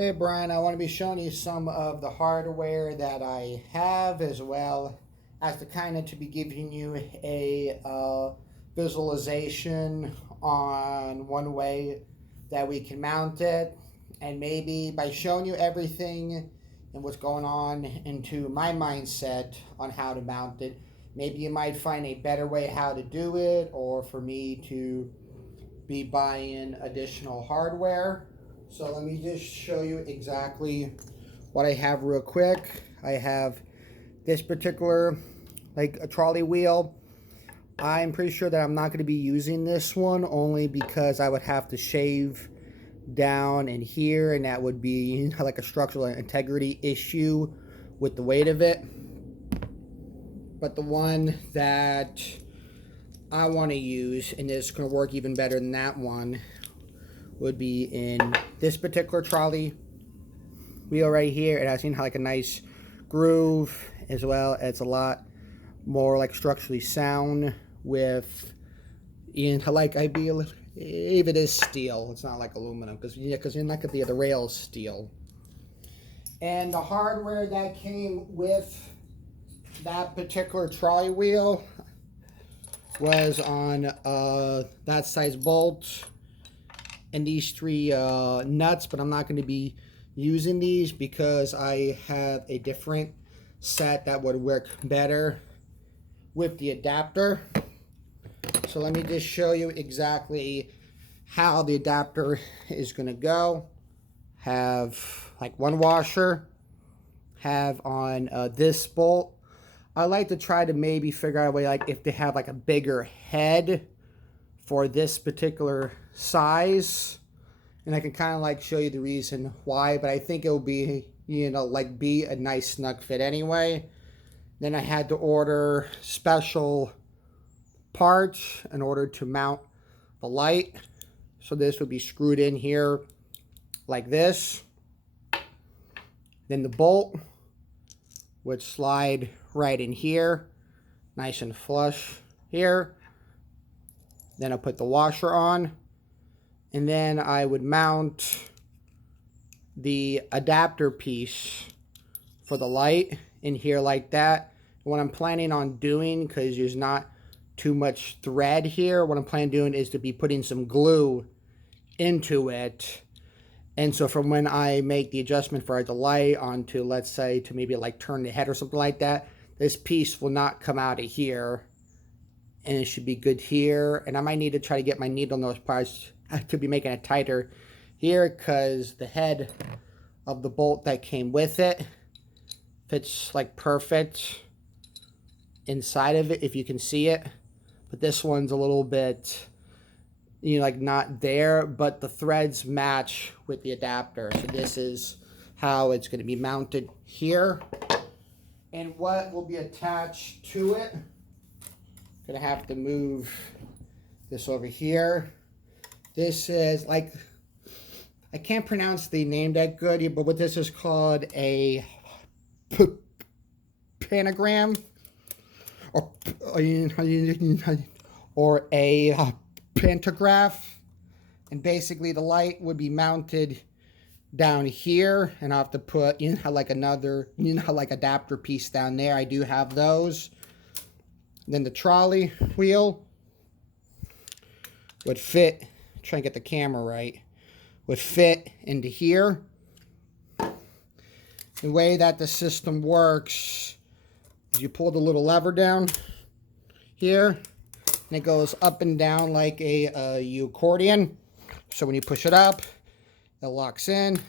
Hey Brian, I want to be showing you some of the hardware that I have, as well as to be giving you a visualization on one way that we can mount it, and maybe by showing you everything and what's going on into my mindset on how to mount it, maybe you might find a better way how to do it, or for me to be buying additional hardware. So let me just show you exactly what I have real quick. I have this particular, like, a trolley wheel. I'm pretty sure that I'm not going to be using this one, only because I would have to shave down in here, and that would be like a structural integrity issue with the weight of it. But the one that I want to use, and it's going to work even better than that one, would be in this particular trolley wheel right here. It has like a nice groove, as well. It's a lot more like structurally sound with, like, I believe it is steel. It's not like aluminum, because you're not gonna be the rails steel. And the hardware that came with that particular trolley wheel was on that size bolt and these three nuts, but I'm not going to be using these because I have a different set that would work better with the adapter. So let me just show you exactly how the adapter is going to go. Have like one washer, have on this bolt. I like to try to maybe figure out a way, like if they have like a bigger head for this particular size, and I can kind of like show you the reason why, but I think it will be, like, be a nice snug fit anyway. Then I had to order special parts in order to mount the light. So this would be screwed in here like this. Then the bolt would slide right in here, nice and flush here. Then I'll put the washer on, and then I would mount the adapter piece for the light in here like that. What I'm planning on doing, because there's not too much thread here, what I'm planning on doing is to be putting some glue into it. And so from when I make the adjustment for the light onto, let's say, to maybe like turn the head or something like that, this piece will not come out of here, and it should be good here. And I might need to try to get my needle nose parts to be making it tighter here, because the head of the bolt that came with it fits like perfect inside of it, if you can see it. But this one's a little bit, like, not there, but the threads match with the adapter. So this is how it's going to be mounted here. And what will be attached to it, gonna have to move this over here. This is, like, I can't pronounce the name that good, but what this is called a pentagram, or a pantograph. And basically the light would be mounted down here, and I'll have to put like another like adapter piece down there. I do have those. Then the trolley wheel would fit, try and get the camera right, would fit into here. The way that the system works is you pull the little lever down here, and it goes up and down like a accordion. So when you push it up, it locks in,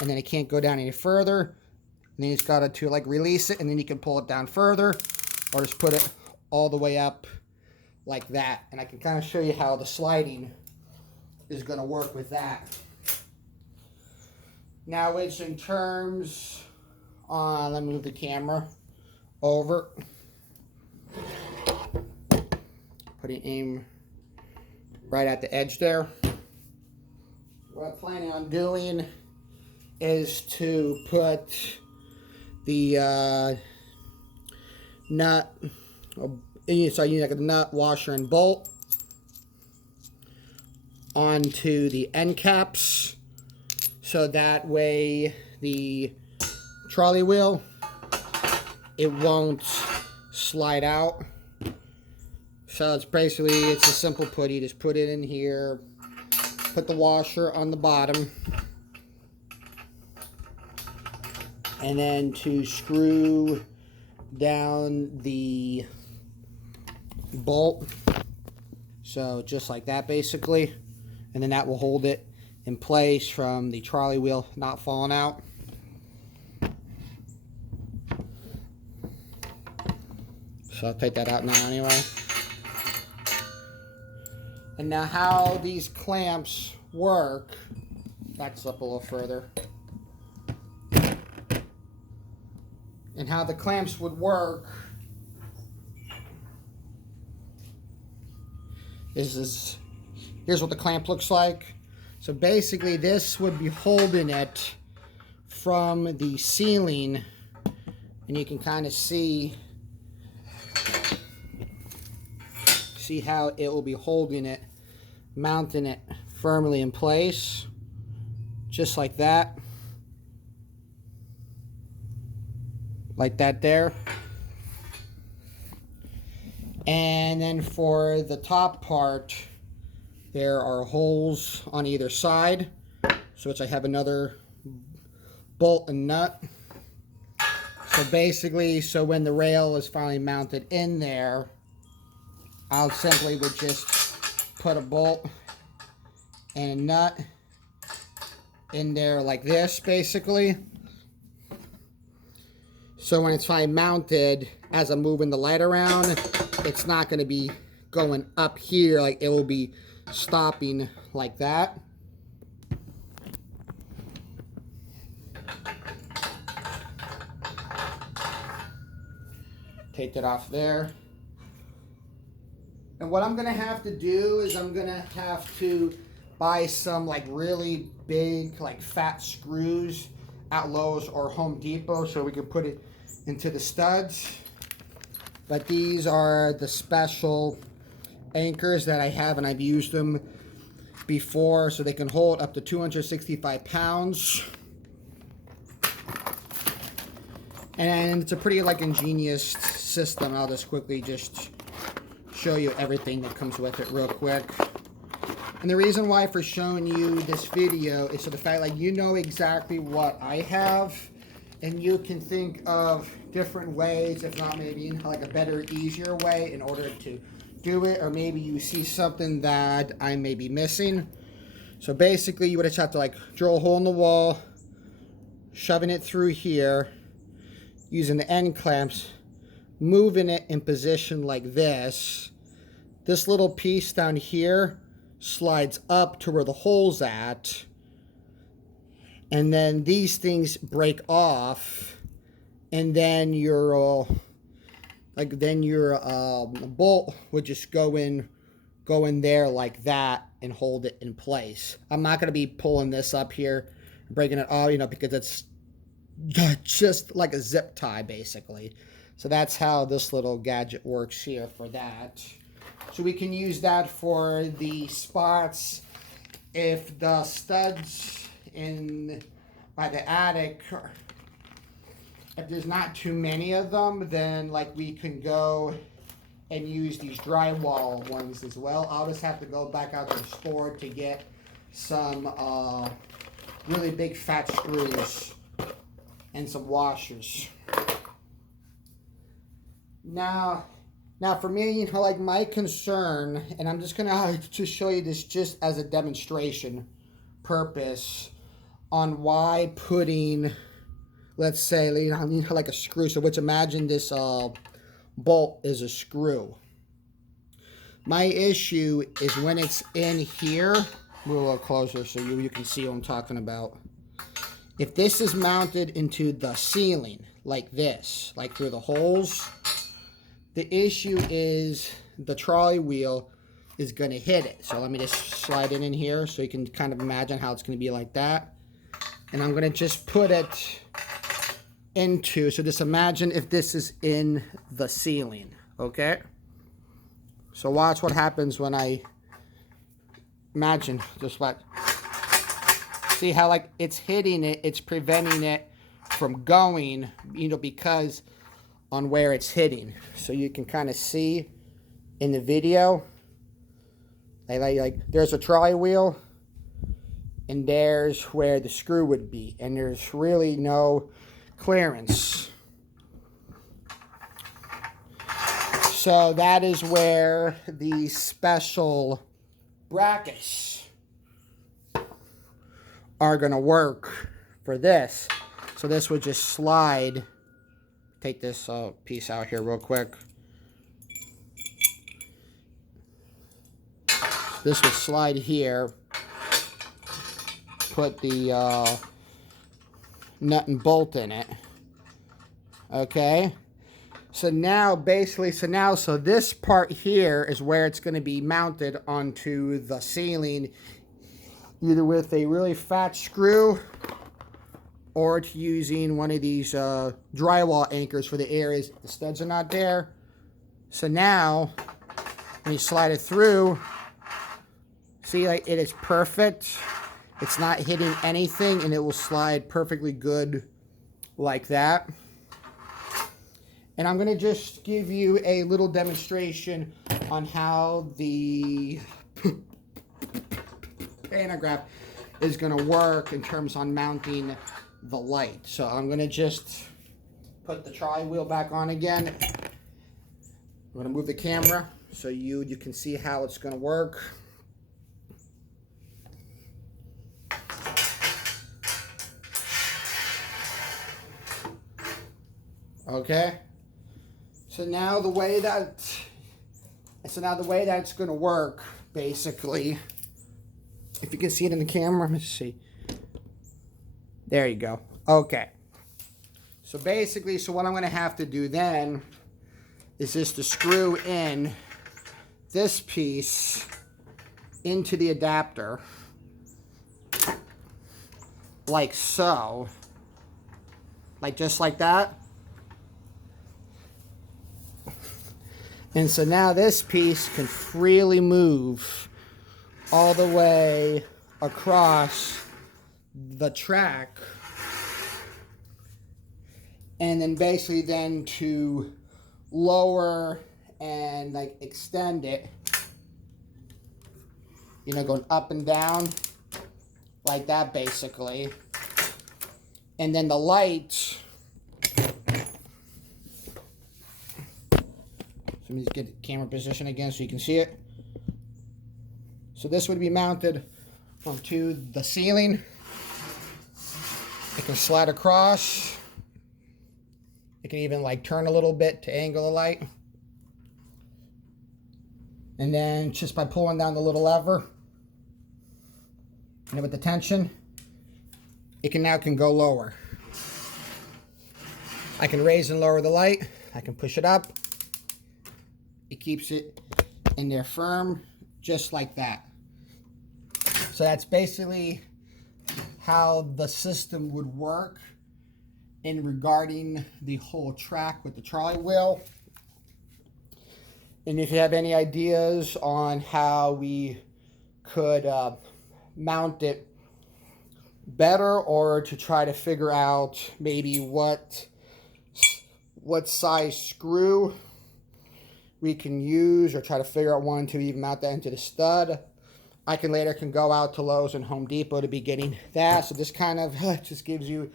and then it can't go down any further. And then you just got to like release it, and then you can pull it down further, or just put it all the way up like that. And I can kind of show you how the sliding is going to work with that. Now it's in terms on, let me move the camera over. Putting aim right at the edge there. What I'm planning on doing is to put the nut, so I use like a nut, washer, and bolt onto the end caps, so that way the trolley wheel, it won't slide out. So it's basically, it's a simple put. You just put it in here, put the washer on the bottom, and then to screw down the bolt, so just like that basically, and then that will hold it in place from the trolley wheel not falling out. So I'll take that out now anyway. And now how these clamps work, back this up a little further, and how the clamps would work is here's what the clamp looks like. So basically this would be holding it from the ceiling, and you can kind of see how it will be holding it, mounting it firmly in place, just like that. Like that there. And then for the top part, there are holes on either side, so I have another bolt and nut. So basically, so when the rail is finally mounted in there, I'll simply would just put a bolt and a nut in there like this, basically. So when it's finally mounted, as I'm moving the light around, it's not going to be going up here, like it will be stopping like that. Take it off there. And what I'm going to have to do is I'm going to have to buy some like really big, like fat screws at Lowe's or Home Depot so we can put it into the studs. But these are the special anchors that I have, and I've used them before, so they can hold up to 265 pounds. And it's a pretty like ingenious system. I'll just quickly just show you everything that comes with it real quick. And the reason why for showing you this video is so the fact like you know exactly what I have, and you can think of different ways, if not maybe like a better, easier way in order to do it, or maybe you see something that I may be missing. So basically you would just have to like drill a hole in the wall, shoving it through here, using the end clamps, moving it in position like this. This little piece down here slides up to where the hole's at, and then these things break off, and then your bolt would just go in there like that and hold it in place. I'm not going to be pulling this up here, breaking it off, because it's just like a zip tie basically. So that's how this little gadget works here for that. So we can use that for the spots if the studs by the attic, if there's not too many of them, then like we can go and use these drywall ones as well. I'll just have to go back out to the store to get some really big fat screws and some washers. Now for me, like my concern, and I'm just gonna just show you this just as a demonstration purpose on why putting, let's say, like a screw. So let's imagine this bolt is a screw. My issue is when it's in here, move a little closer so you can see what I'm talking about. If this is mounted into the ceiling like this, like through the holes, the issue is the trolley wheel is going to hit it. So let me just slide it in here so you can kind of imagine how it's going to be like that. And I'm going to just put it into, so just imagine if this is in the ceiling, okay? So watch what happens when I imagine, just like, See how like it's hitting it, it's preventing it from going, because on where it's hitting. So you can kind of see in the video, like there's a trolley wheel, and there's where the screw would be, and there's really no clearance. So that is where the special brackets are going to work for this. So this would just slide. Take this piece out here real quick. This would slide here. Put the nut and bolt in it. Okay. So now basically, so this part here is where it's going to be mounted onto the ceiling, either with a really fat screw or to using one of these drywall anchors for the areas the studs are not there. So now when you slide it through, see, like it is perfect. It's not hitting anything, and it will slide perfectly good like that. And I'm going to just give you a little demonstration on how the pantograph is going to work in terms on mounting the light. So I'm going to just put the trolley wheel back on again. I'm going to move the camera so you can see how it's going to work. Okay. So now the way that it's going to work, basically, if you can see it in the camera, let's see. There you go. Okay. So basically, what I'm going to have to do then is just to screw in this piece into the adapter, like so, like just like that. And so now this piece can freely move all the way across the track. And then basically then to lower and like extend it, going up and down like that basically. And then the lights, let me just get the camera position again so you can see it. So this would be mounted onto the ceiling. It can slide across. It can even like turn a little bit to angle the light. And then just by pulling down the little lever, and with the tension, it can go lower. I can raise and lower the light. I can push it up. It keeps it in there firm, just like that. So that's basically how the system would work in regarding the whole track with the trolley wheel. And if you have any ideas on how we could mount it better, or to try to figure out maybe what size screw we can use, or try to figure out one to even mount that into the stud, I can go out to Lowe's and Home Depot to be getting that. So this kind of just gives you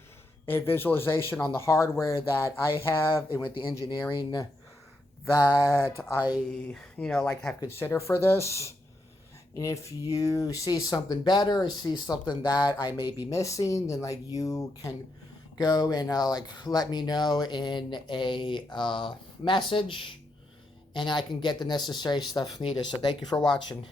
a visualization on the hardware that I have, and with the engineering that I have considered for this. And if you see something better, or see something that I may be missing, then you can go and let me know in a message, and I can get the necessary stuff needed. So thank you for watching.